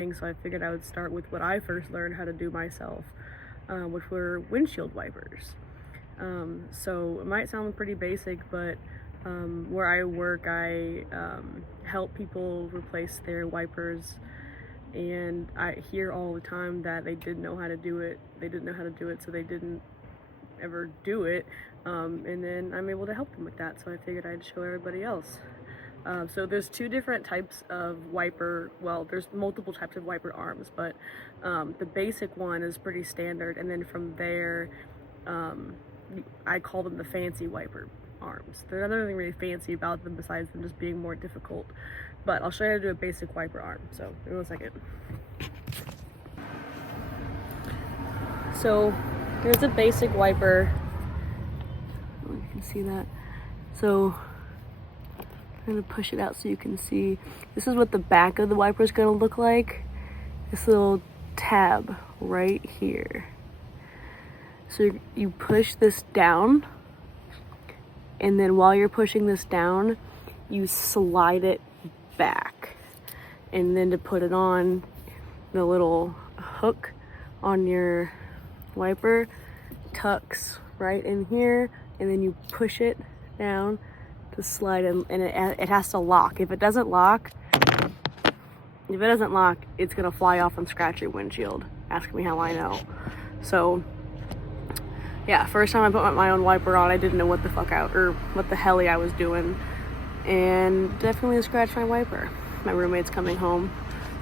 So I figured I would start with what I first learned how to do myself, which were windshield wipers. So it might sound pretty basic, but where I work, I help people replace their wipers, and I hear all the time that they didn't know how to do it. They didn't know how to do it, so they didn't ever do it. And then I'm able to help them with that, so I figured I'd show everybody else. So there's two different types of wiper, well, there's multiple types of wiper arms, but the basic one is pretty standard, and then from there, I call them the fancy wiper arms. There's nothing really fancy about them besides them just being more difficult, but I'll show you how to do a basic wiper arm, so give me 1 second. So here's a basic wiper. Oh, you can see that. So I'm gonna push it out so you can see. This is what the back of the wiper is gonna look like. This little tab right here. So you push this down, and then while you're pushing this down, you slide it back. And then to put it on, the little hook on your wiper tucks right in here, and then you push it down to slide in, and it has to lock. If it doesn't lock, it's gonna fly off and scratch your windshield. Ask me how I know. So yeah, first time I put my own wiper on, I didn't know what the fuck what the hell I was doing, and definitely scratched my wiper. My roommate's coming home,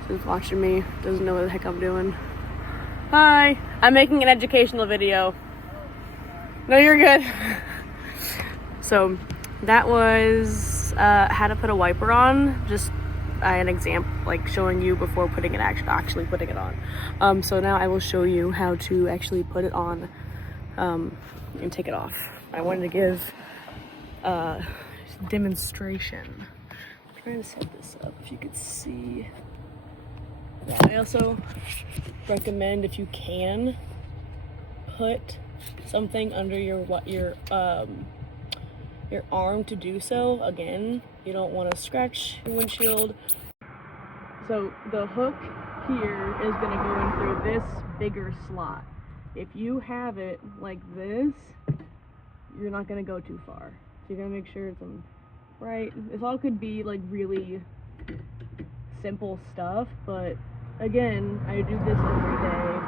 she's watching me, doesn't know what the heck I'm doing. Hi, I'm making an educational video. No, you're good. So that was how to put a wiper on, just an example, like showing you before putting it actually putting it on. So now I will show you how to actually put it on and take it off. I wanted to give a demonstration. I'm trying to set this up if you could see. I also recommend, if you can, put something under your arm to do so. Again, you don't want to scratch your windshield. So the hook here is going to go in through this bigger slot. If you have it like this, you're not going to go too far. So you're going to make sure it's right. This all could be like really simple stuff, but again, I do this every day,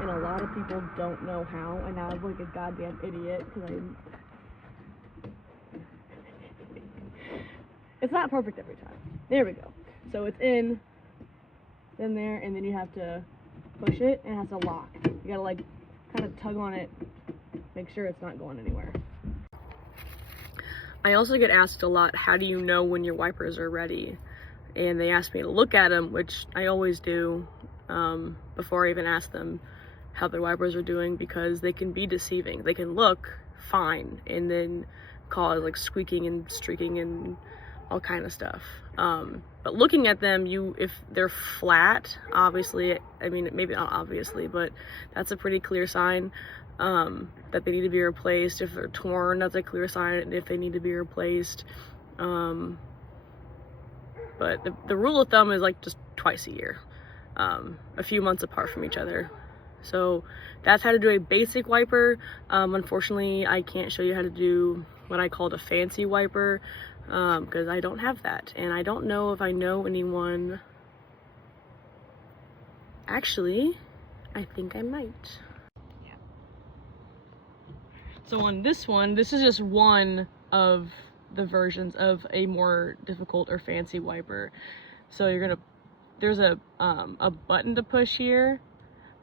and a lot of people don't know how, and I'm like a goddamn idiot because it's not perfect every time. There we go. So it's in there, and then you have to push it, and it has to lock. You gotta like kind of tug on it, make sure it's not going anywhere. I also get asked a lot, how do you know when your wipers are ready? And they ask me to look at them, which I always do before I even ask them how their wipers are doing, because they can be deceiving. They can look fine and then cause like squeaking and streaking and all kind of stuff. But looking at them, if they're flat, obviously, I mean, maybe not obviously, but that's a pretty clear sign that they need to be replaced. If they're torn, that's a clear sign if they need to be replaced. But the rule of thumb is like just twice a year, a few months apart from each other. So that's how to do a basic wiper. Unfortunately, I can't show you how to do what I called a fancy wiper, because I don't have that, and I don't know if I know anyone. Actually, I think I might. Yeah. So on this one, this is just one of the versions of a more difficult or fancy wiper. So there's a button to push here,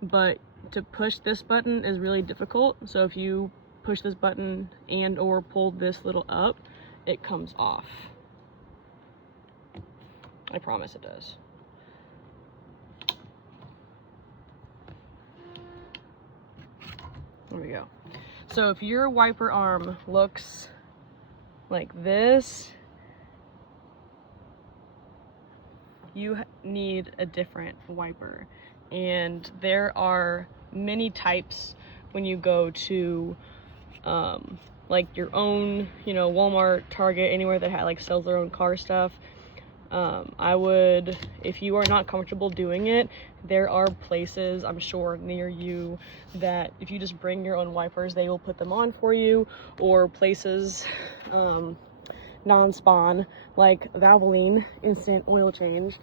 but to push this button is really difficult. So if you push this button and or pull this little up, it comes off. I promise it does. There we go. So if your wiper arm looks like this, you need a different wiper. And there are many types when you go to like your own, Walmart, Target, anywhere that like sells their own car stuff. I would, if you are not comfortable doing it, there are places, I'm sure, near you that if you just bring your own wipers, they will put them on for you, or places, non-spawn, like Valvoline Instant Oil Change,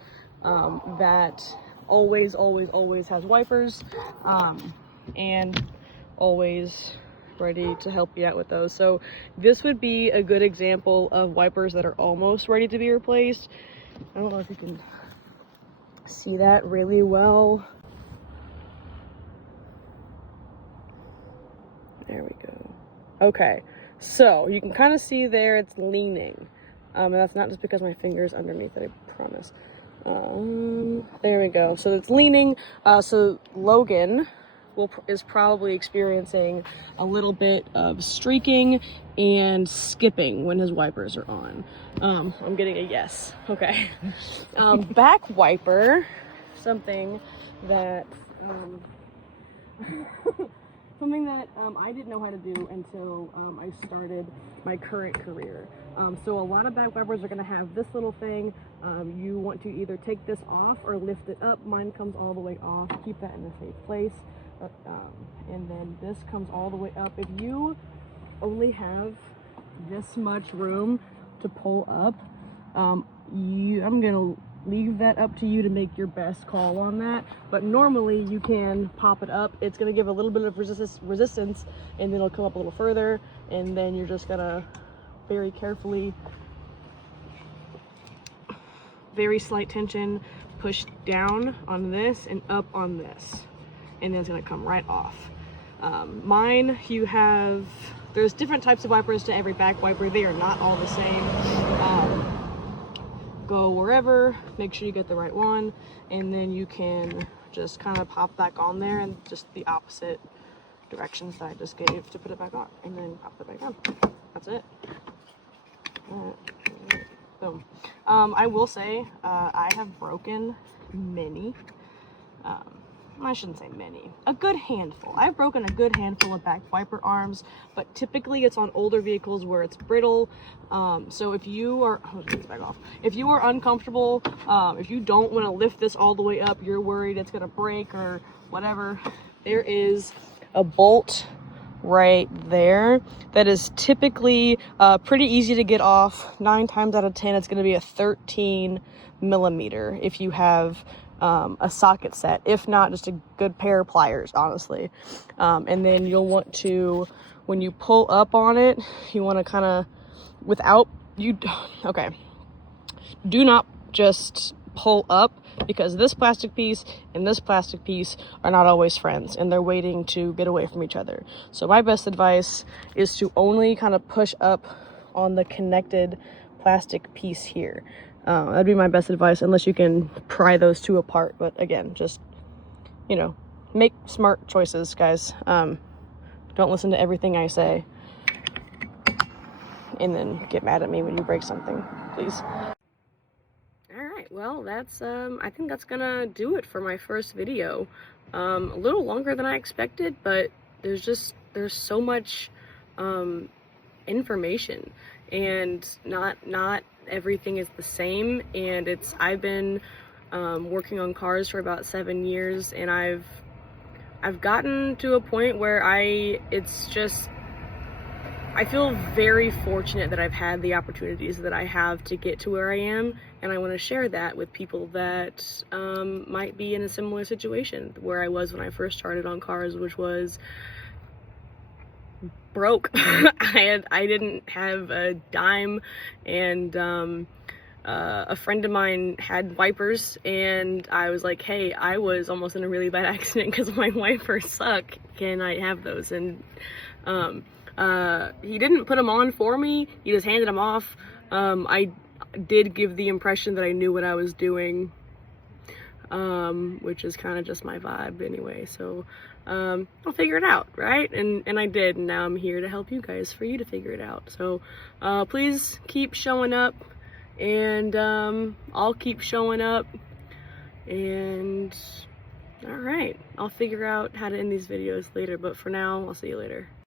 that always has wipers, and always ready to help you out with those. So this would be a good example of wipers that are almost ready to be replaced. I don't know if you can see that really well. There we go. Okay, so you can kind of see there it's leaning. And that's not just because my finger's underneath it, I promise. There we go. So it's leaning. So Logan is probably experiencing a little bit of streaking and skipping when his wipers are on. I'm getting a yes. Okay. Back wiper, something that I didn't know how to do until I started my current career. So a lot of back wipers are going to have this little thing. You want to either take this off or lift it up. Mine comes all the way off. Keep that in a safe place. And then this comes all the way up. If you only have this much room to pull up, I'm gonna leave that up to you to make your best call on that. But normally you can pop it up. It's gonna give a little bit of resistance, and then it'll come up a little further, and then you're just gonna very carefully, very slight tension, push down on this and up on this, and then it's gonna come right off. Mine, there's different types of wipers to every back wiper. They are not all the same. Go wherever, make sure you get the right one, and then you can just kind of pop back on there and just the opposite directions that I just gave to put it back on, and then pop it back on. That's it. Boom. I will say, I have broken many, I shouldn't say many, a good handful. I've broken a good handful of back wiper arms, but typically it's on older vehicles where it's brittle. So if you are, if you are uncomfortable, if you don't want to lift this all the way up, you're worried it's gonna break or whatever, there is a bolt right there that is typically pretty easy to get off. 9 times out of 10 it's going to be a 13 millimeter if you have a socket set, if not just a good pair of pliers, honestly. And then you'll want to, when you pull up on it, you want to kind of, do not just pull up, because this plastic piece and this plastic piece are not always friends, and they're waiting to get away from each other. So my best advice is to only kind of push up on the connected plastic piece here. That'd be my best advice, unless you can pry those two apart. But again, just, make smart choices, guys. Don't listen to everything I say and then get mad at me when you break something, please. Well, that's I think that's gonna do it for my first video. A little longer than I expected, but there's so much information, and not everything is the same. And I've been working on cars for about 7 years, and I've gotten to a point where I feel very fortunate that I've had the opportunities that I have to get to where I am, and I want to share that with people that might be in a similar situation where I was when I first started on cars, which was broke. I didn't have a dime, and a friend of mine had wipers, and I was like, hey, I was almost in a really bad accident because my wipers suck. Can I have those? And he didn't put them on for me. He just handed them off. I did give the impression that I knew what I was doing, which is kind of just my vibe anyway. So I'll figure it out, right? And I did, and now I'm here to help you guys, for you to figure it out. So please keep showing up, and I'll keep showing up, and all right, I'll figure out how to end these videos later, but for now, I'll see you later.